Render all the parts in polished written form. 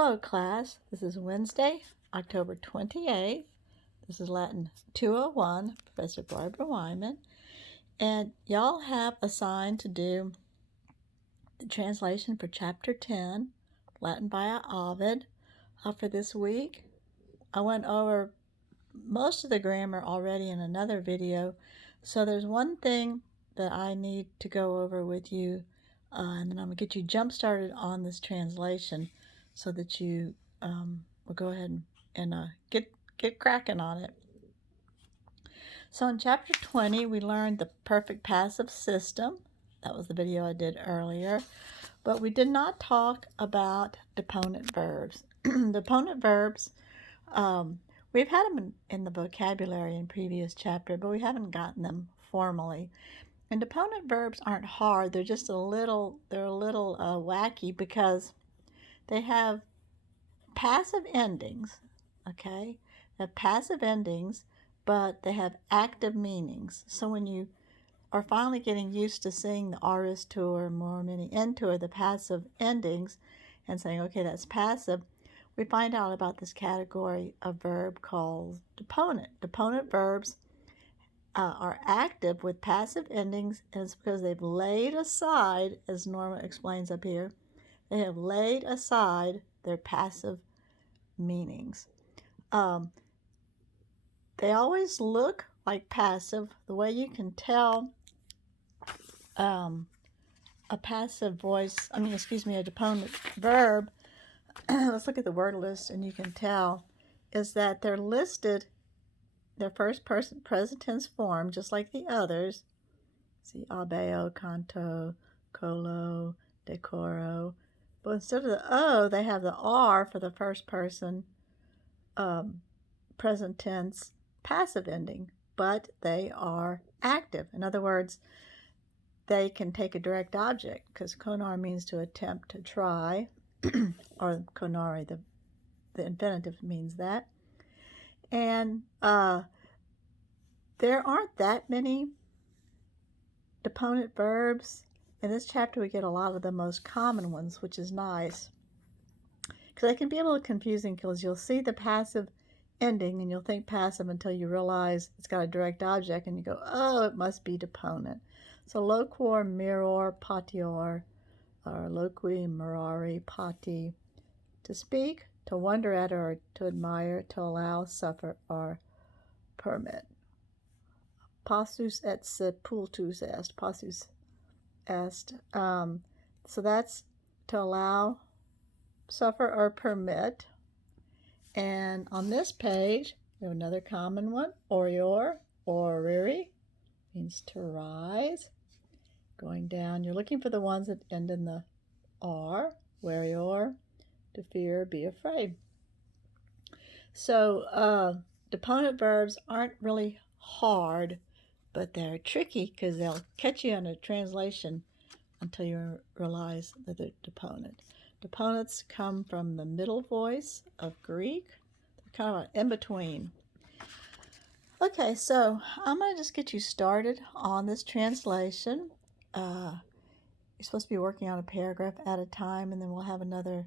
Hello class, this is Wednesday, October 28th. This is Latin 201, Professor Barbara Wyman. And y'all have assigned to do the translation for Chapter 10, Latin by Ovid, for this week. I went over most of the grammar already in another video, so there's one thing that I need to go over with you, and then I'm going to get you jump-started on this translation so that you will go ahead and get cracking on it. So in Chapter 20, we learned the perfect passive system. That was the video I did earlier. But we did not talk about deponent verbs. Deponent verbs, we've had them in the vocabulary in previous chapter, but we haven't gotten them formally. And deponent verbs aren't hard. They're just a little wacky because they have passive endings, okay? They have passive endings, but they have active meanings. So when you are finally getting used to seeing the aorist tour, more mini end tour, the passive endings, and saying, okay, that's passive, we find out about this category of verb called deponent. Deponent verbs are active with passive endings, and it's because they've laid aside, as Norma explains up here, they have laid aside their passive meanings. They always look like passive. The way you can tell a passive voice, a deponent verb, let's look at the word list and you can tell, is that they're listed, their first person present tense form, just like the others. See, abeo, canto, colo, decoro. But instead of the O, they have the R for the first person present tense passive ending, but they are active. In other words, they can take a direct object, because conar means to attempt, to try, or conare, the infinitive means that. And there aren't that many deponent verbs. In this chapter, we get a lot of the most common ones, which is nice. Because they can be a little confusing, because you'll see the passive ending and you'll think passive until you realize it's got a direct object and you go, oh, it must be deponent. So loquor, miror, patior, or loqui, mirari, pati, to speak, to wonder at, or to admire, to allow, suffer, or permit. Passus et sepultus est. Passus est. So that's to allow, suffer, or permit. And on this page, we have another common one, orior, oriri, means to rise. Going down, you're looking for the ones that end in the R, werior, to fear, be afraid. So deponent verbs aren't really hard, but they're tricky because they'll catch you in a translation until you realize that they're deponent. Deponents come from the middle voice of Greek. They're kind of an in-between. Okay, so I'm going to just get you started on this translation. You're supposed to be working on a paragraph at a time, and then we'll have another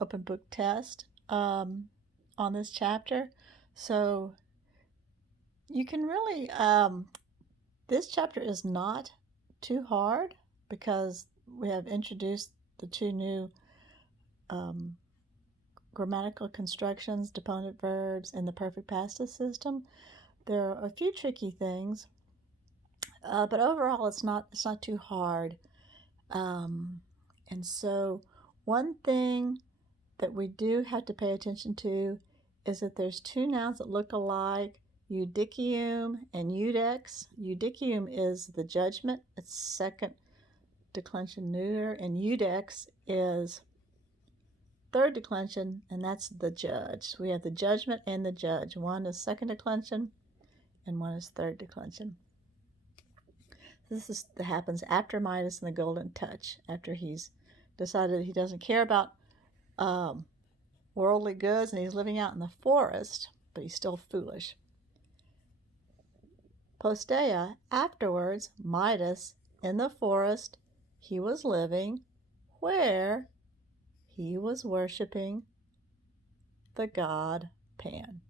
open book test on this chapter. So you can really, this chapter is not too hard because we have introduced the two new grammatical constructions, deponent verbs, and the perfect passive system. There are a few tricky things, but overall it's not too hard. And so one thing that we do have to pay attention to is that there's two nouns that look alike, eudicium and eudex. Eudicium is the judgment, it's second declension neuter, and eudex is third declension, and that's the judge. So we have the judgment and the judge. One is second declension and one is third declension. This happens after Midas and the golden touch, after he's decided he doesn't care about worldly goods and he's living out in the forest, but he's still foolish. Postea, afterwards, Midas, in the forest, he was living, where he was worshiping the god Pan.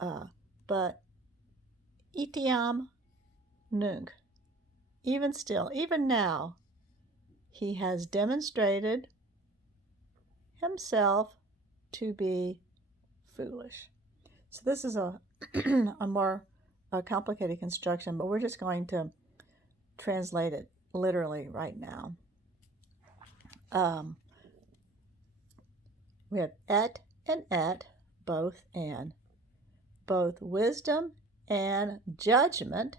Okay. But itiam nunc, even still, even now, he has demonstrated himself to be foolish. So this is a a more complicated construction, but we're just going to translate it literally right now. We have et and et, both and. Both wisdom and judgment,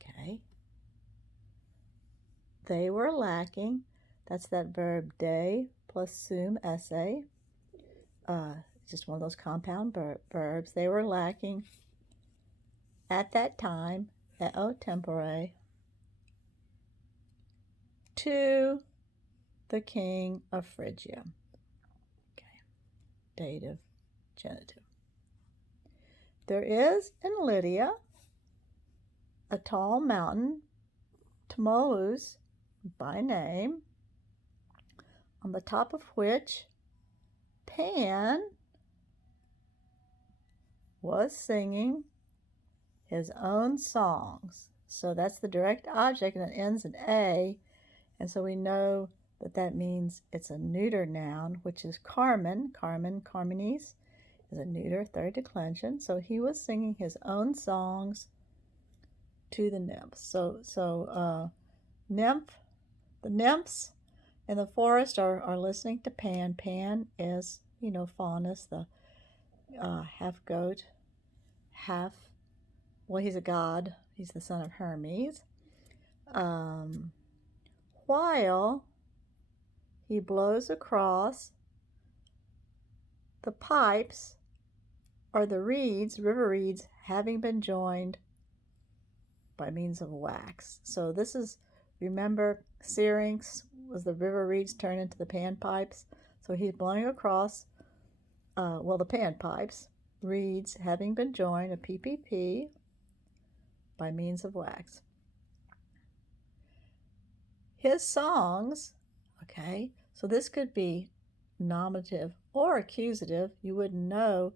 okay, they were lacking. That's that verb de plus sum esse. Just one of those compound verbs. They were lacking at that time, eo tempore, to the king of Phrygia. Okay, dative, genitive. There is in Lydia a tall mountain, Tmolus by name, on the top of which Pan was singing his own songs. So that's the direct object, and it ends in A, and so we know that that means it's a neuter noun, which is Carmen. Carmen, Carmenes, is a neuter, third declension. So he was singing his own songs to the nymphs. The nymphs in the forest are listening to Pan. Pan is, Faunus, the half goat, he's a god. He's the son of Hermes. While he blows across the pipes, or the reeds, river reeds, having been joined by means of wax. So this is, remember, syrinx was the river reeds turned into the pan pipes. So he's blowing across, the pan pipes, reeds having been joined, a PPP, by means of wax. His songs, okay, so this could be nominative or accusative. You wouldn't know,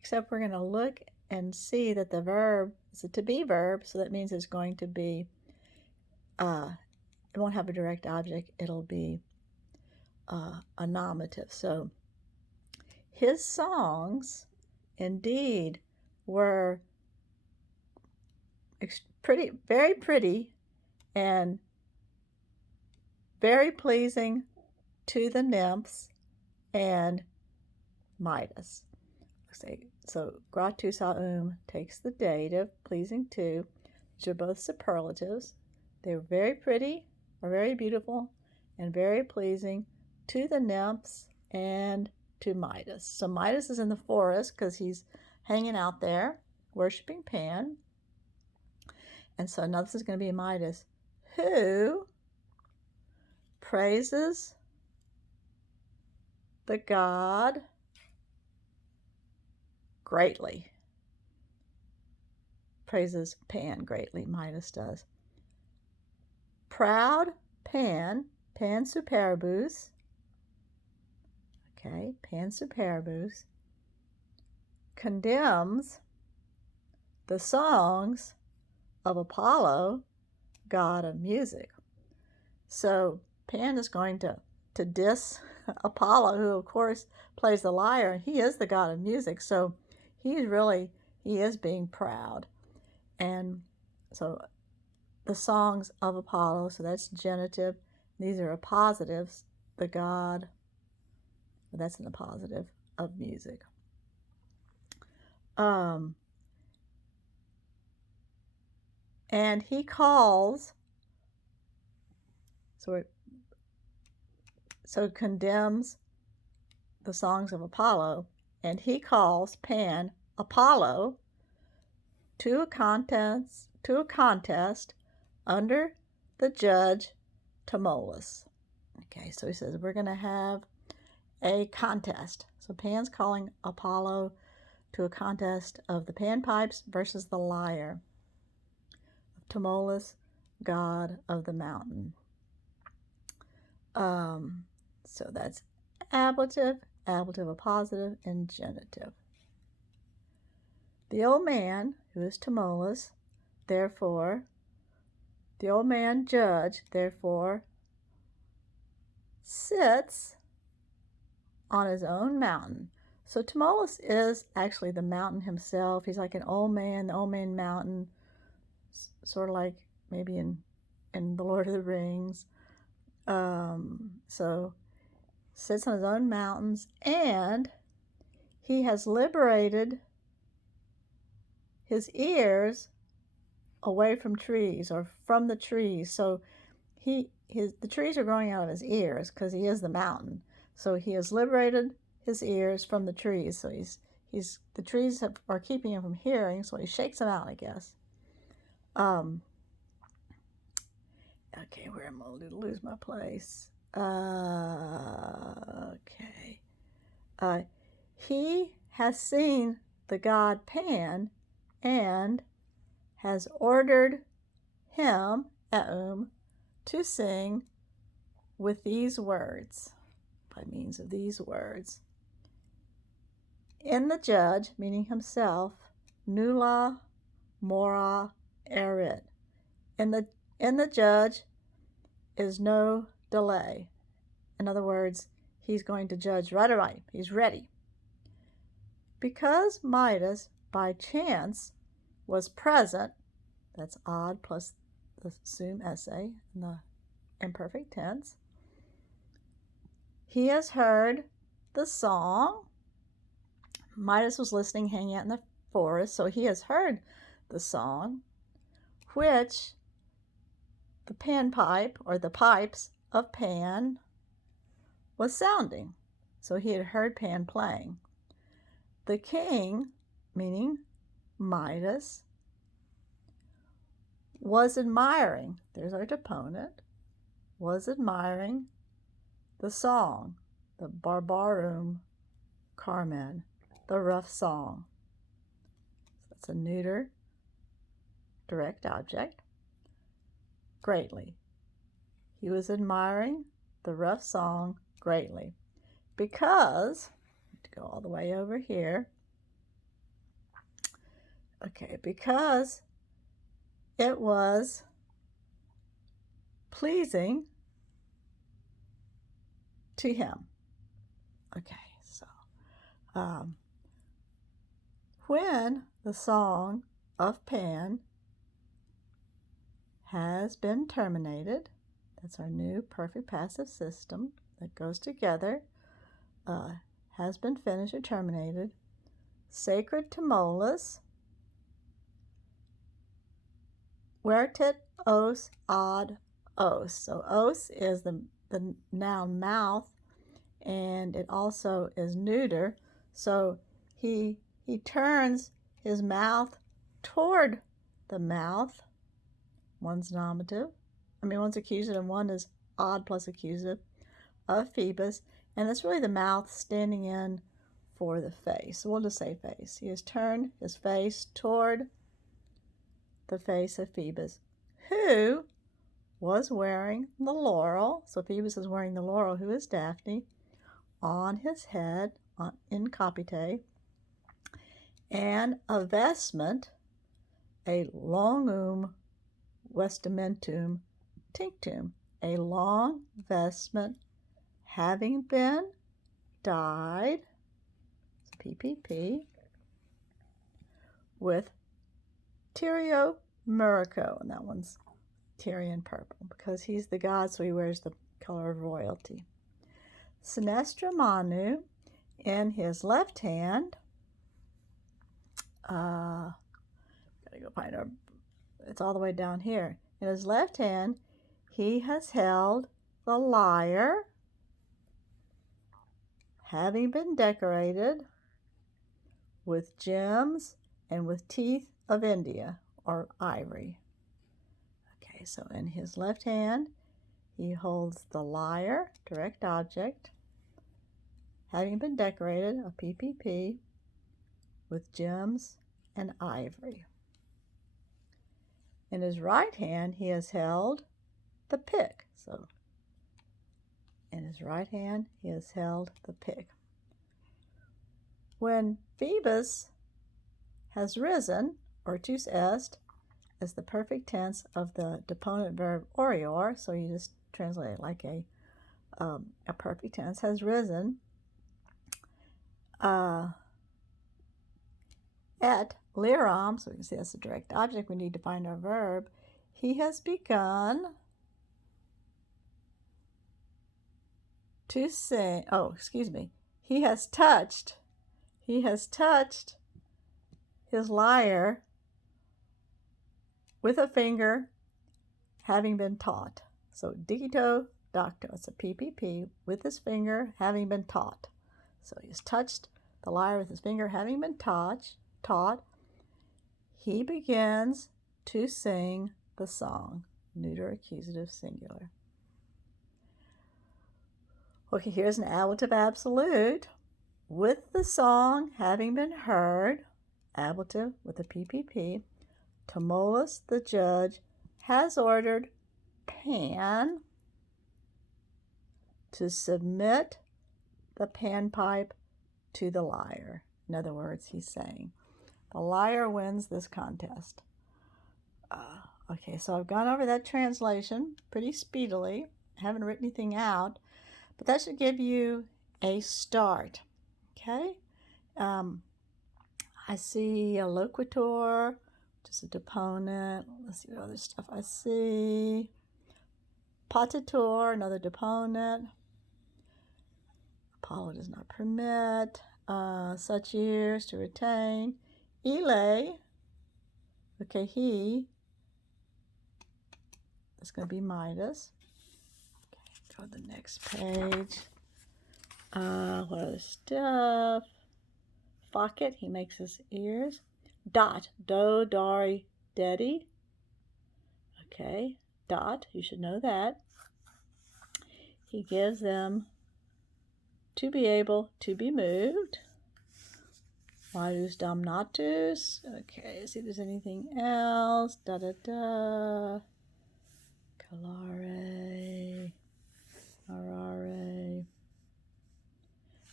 except we're going to look and see that the verb is a to be verb, so that means it's going to be, it won't have a direct object, it'll be a nominative. So his songs indeed were very pretty and very pleasing to the nymphs and Midas. So gratus takes the dative, pleasing to, which are both superlatives. They were very pretty, or very beautiful, and very pleasing to the nymphs and to Midas. So Midas is in the forest because he's hanging out there worshiping Pan. And so now this is going to be Midas, who praises the god greatly. Praises Pan greatly, Midas does. Proud Pan, Pan superbus, okay, Pan superbus, condemns the songs of Apollo, god of music. So Pan is going to diss Apollo, who of course plays the lyre, and he is the god of music. So he is being proud. And so the songs of Apollo, so that's genitive. These are appositives, the god, that's in the positive, of music. And he calls, so condemns the songs of Apollo, and he calls Pan Apollo to a contest under the judge Tmolus. Okay, so he says we're going to have a contest. So Pan's calling Apollo to a contest of the panpipes versus the lyre of Tmolus, god of the mountain. So that's ablative ablative, a positive, and genitive. The old man, who is Tmolus, therefore, the old man judge, therefore, sits on his own mountain. So Tmolus is actually the mountain himself. He's like an old man, the old man mountain, sort of like maybe in The Lord of the Rings. So sits on his own mountains, and he has liberated his ears away from trees, or from the trees. So the trees are growing out of his ears because he is the mountain. So he has liberated his ears from the trees. So the trees are keeping him from hearing, so he shakes them out, I guess. Okay, where am I going to lose my place? Okay. He has seen the god Pan and has ordered him, Eum, to sing with these words, by means of these words. In the judge, meaning himself, Nula Mora Erit. In the judge is no delay. In other words, he's going to judge right away. He's ready. Because Midas, by chance, was present, that's odd plus the sum esse in the imperfect tense, he has heard the song. Midas was listening, hanging out in the forest, so he has heard the song, which the panpipe, or the pipes of Pan, was sounding. So he had heard Pan playing. The king, meaning Midas, was admiring, there's our deponent, was admiring the song, the Barbarum Carmen, the rough song. So that's a neuter direct object. Greatly. He was admiring the rough song greatly because, to go all the way over here, okay, because it was pleasing to him. Okay, so when the song of Pan has been terminated, that's our new perfect passive system that goes together, has been finished or terminated, sacred Tmolus, vertit os ad os. So os is the noun mouth, and it also is neuter. So he turns his mouth toward the mouth. One's nominative, one's accusative, and one is odd plus accusative, of Phoebus, and it's really the mouth standing in for the face. So we'll just say face. He has turned his face toward the face of Phoebus, who was wearing the laurel. So Phoebus is wearing the laurel, who is Daphne, on his head, in capite, and a vestment, a longum vestimentum tinctum, a long vestment having been dyed, PPP, with Tyrio Murico, and that one's Tyrian purple, because he's the god, so he wears the color of royalty. Sinestra Manu, in his left hand, gotta go find our, it's all the way down here. In his left hand, he has held the lyre, having been decorated with gems and with teeth of India, or ivory. Okay, so in his left hand, he holds the lyre, direct object, having been decorated, a PPP, with gems and ivory. In his right hand, he has held the pick. So in his right hand, he has held the pick. when Phoebus has risen, or tus est, is the perfect tense of the deponent verb orior, so you just translate it like a perfect tense, has risen. Et liram, so we can see that's a direct object. We need to find our verb. He has begun to sing. Oh, excuse me. He has touched his lyre with a finger, having been taught. So dicto docto, it's a PPP, with his finger, having been taught. So he's touched the lyre with his finger, having been taught. He begins to sing the song, neuter accusative singular. Okay, here's an ablative absolute. With the song having been heard, ablative with a PPP, Tmolus the judge has ordered Pan to submit the panpipe to the lyre. In other words, he's saying, the lyre wins this contest. Okay, so I've gone over that translation pretty speedily. I haven't written anything out, but that should give you a start. Okay? I see a loquitur, just a deponent. Let's see what other stuff I see. Patitor, another deponent. Apollo does not permit. Such years to retain. Ele, okay, he. That's going to be Midas. Okay, go to the next page. What other stuff? Focket, he makes his ears. Dot, do, dari, dedi. Okay, dot, you should know that. He gives them to be able to be moved. Modus damnatus. Okay, see if there's anything else. Da da da. Calare. Arare.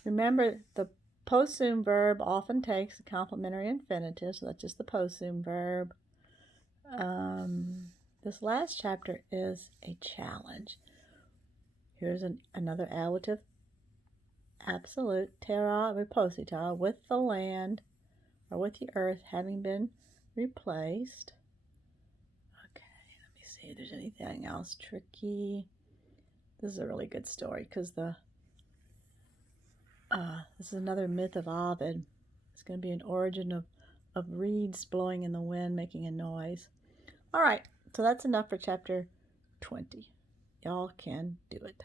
Remember, the possum verb often takes a complementary infinitive, so that's just the possum verb. This last chapter is a challenge. Here's another ablative absolute, terra reposita, with the land or with the earth having been replaced. Okay, let me see if there's anything else tricky. This is a really good story because this is another myth of Ovid. It's going to be an origin of reeds blowing in the wind, making a noise. All right, so that's enough for chapter 20. Y'all can do it.